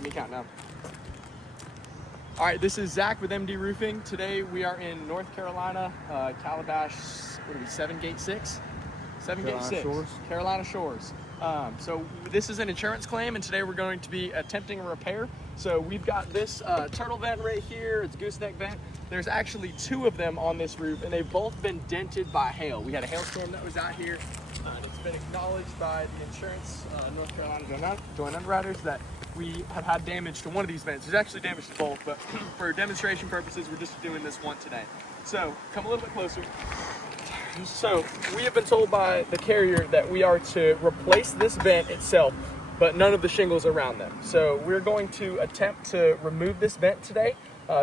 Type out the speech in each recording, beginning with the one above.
Give me a countdown. All right, this is Zach with MD Roofing. Today we are in North Carolina, Calabash, what are we, 7 Gate 6? 7 Gate 6, Shores. Carolina Shores. So this is an insurance claim, and today we're going to be attempting a repair. So we've got this turtle vent right here, it's gooseneck vent. There's actually 2 of them on this roof, and they've both been dented by hail. We had a hailstorm that was out here, and it's been acknowledged by the insurance, North Carolina Joint Underwriters, that we have had damage to one of these vents. There's actually damage to both, but for demonstration purposes, we're just doing this one today. So come a little bit closer. So we have been told by the carrier that we are to replace this vent itself, but none of the shingles around them. So we're going to attempt to remove this vent today,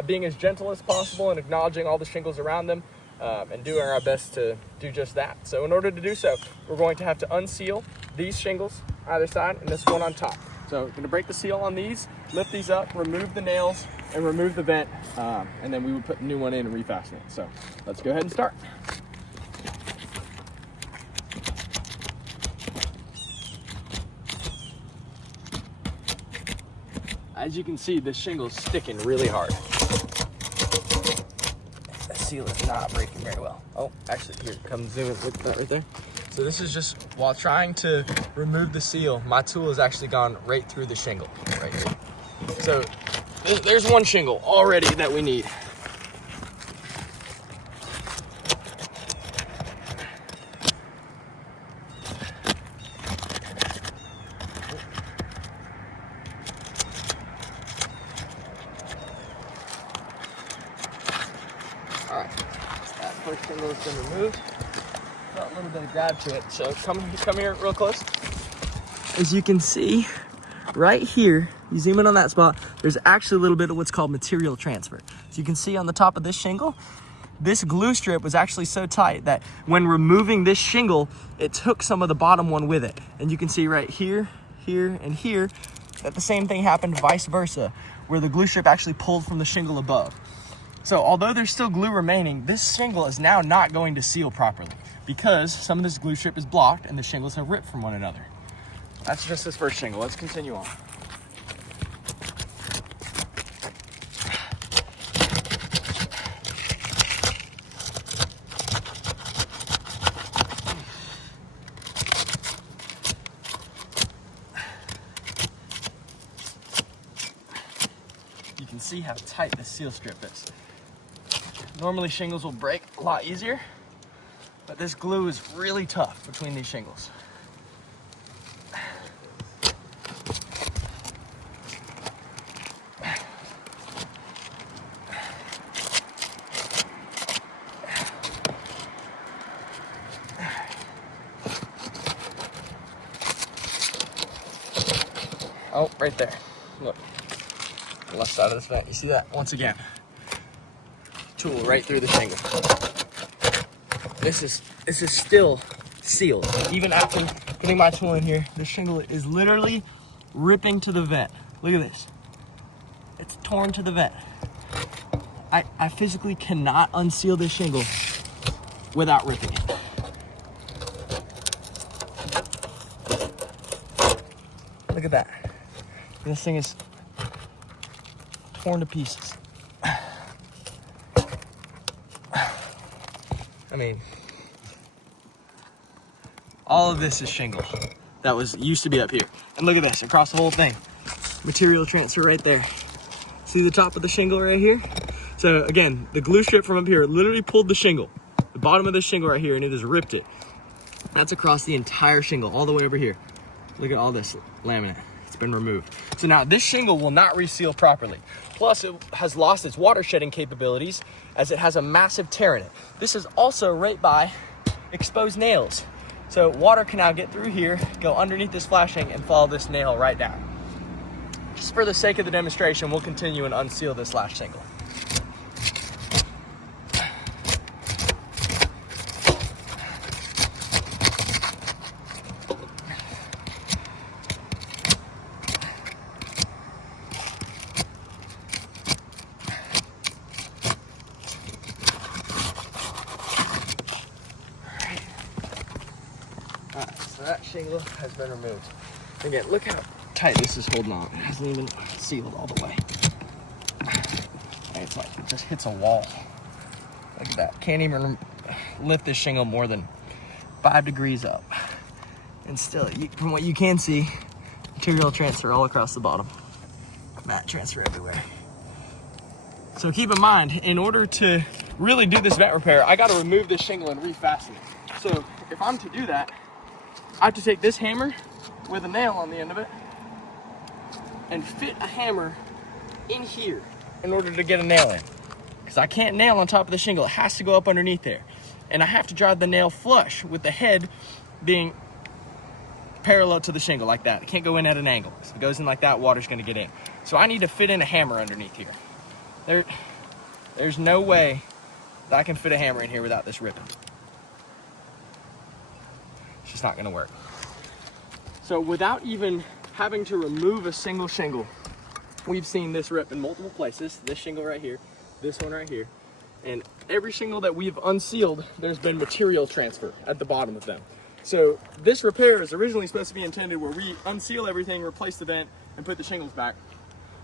being as gentle as possible and acknowledging all the shingles around them, and doing our best to do just that. So in order to do so, we're going to have to unseal these shingles either side and this one on top. So we're gonna break the seal on these, lift these up, remove the nails, and remove the vent, and then we would put the new one in and refasten it. So let's go ahead and start. As you can see, this shingle's sticking really hard. The seal is not breaking very well. Oh, actually, here, come zoom in, look at that right there. So this is just, while trying to remove the seal, my tool has actually gone right through the shingle, right here. So there's one shingle already that we need. All right, that first shingle has been removed. Got a little bit of grab to it, so come here real close. As you can see, right here, you zoom in on that spot, there's actually a little bit of what's called material transfer. So you can see on the top of this shingle, this glue strip was actually so tight that when removing this shingle, it took some of the bottom one with it. And you can see right here, here, and here, that the same thing happened vice versa, where the glue strip actually pulled from the shingle above. So although there's still glue remaining, this shingle is now not going to seal properly because some of this glue strip is blocked and the shingles have ripped from one another. That's just this first shingle. Let's continue on. You can see how tight the seal strip is. Normally shingles will break a lot easier, but this glue is really tough between these shingles. Oh, right there. Look, the left side of this vent. You see that? Once again, tool right through the shingle. This is still sealed. Even after putting my tool in here, the shingle is literally ripping to the vent. Look at this. It's torn to the vent. I physically cannot unseal this shingle without ripping it. Look at that. This thing is torn to pieces. I mean, all of this is shingle that used to be up here. And look at this, across the whole thing. Material transfer right there. See the top of the shingle right here? So again, the glue strip from up here literally pulled the shingle, the bottom of this shingle right here, and it has ripped it. That's across the entire shingle, all the way over here. Look at all this laminate. It's been removed. So now this shingle will not reseal properly. Plus it has lost its water shedding capabilities as it has a massive tear in it. This is also right by exposed nails. So water can now get through here, go underneath this flashing and follow this nail right down. Just for the sake of the demonstration, we'll continue and unseal this last shingle. So that shingle has been removed. Again, look how tight this is holding on. It hasn't even sealed all the way. And it's like, it just hits a wall. Look at that. Can't even lift this shingle more than 5 degrees up. And still, from what you can see, material transfer all across the bottom. Mat transfer everywhere. So keep in mind, in order to really do this vent repair, I got to remove this shingle and refasten it. So if I'm to do that, I have to take this hammer with a nail on the end of it and fit a hammer in here in order to get a nail in. Because I can't nail on top of the shingle. It has to go up underneath there. And I have to drive the nail flush with the head being parallel to the shingle like that. It can't go in at an angle. If it goes in like that, water's going to get in. So I need to fit in a hammer underneath here. There's no way that I can fit a hammer in here without this ripping. It's just not going to work. So without even having to remove a single shingle, we've seen this rip in multiple places. This shingle right here, this one right here, and every shingle that we've unsealed, there's been material transfer at the bottom of them. So this repair is originally supposed to be intended where we unseal everything, replace the vent, and put the shingles back.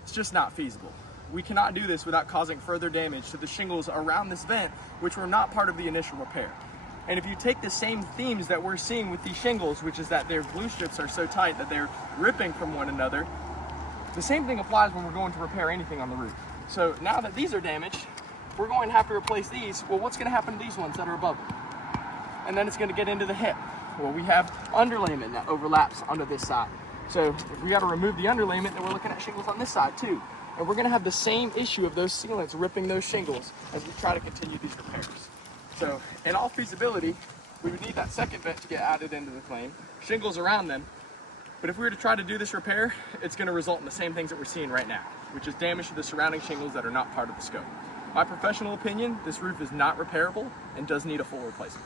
It's just not feasible. We cannot do this without causing further damage to the shingles around this vent, which were not part of the initial repair. And if you take the same themes that we're seeing with these shingles, which is that their glue strips are so tight that they're ripping from one another, the same thing applies when we're going to repair anything on the roof. So now that these are damaged, we're going to have to replace these. Well, what's going to happen to these ones that are above them? And then it's going to get into the hip. Well, we have underlayment that overlaps onto this side. So if we got to remove the underlayment, then we're looking at shingles on this side too. And we're going to have the same issue of those sealants ripping those shingles as we try to continue these repairs. So in all feasibility, we would need that second vent to get added into the claim, shingles around them. But if we were to try to do this repair, it's going to result in the same things that we're seeing right now, which is damage to the surrounding shingles that are not part of the scope. My professional opinion, this roof is not repairable and does need a full replacement.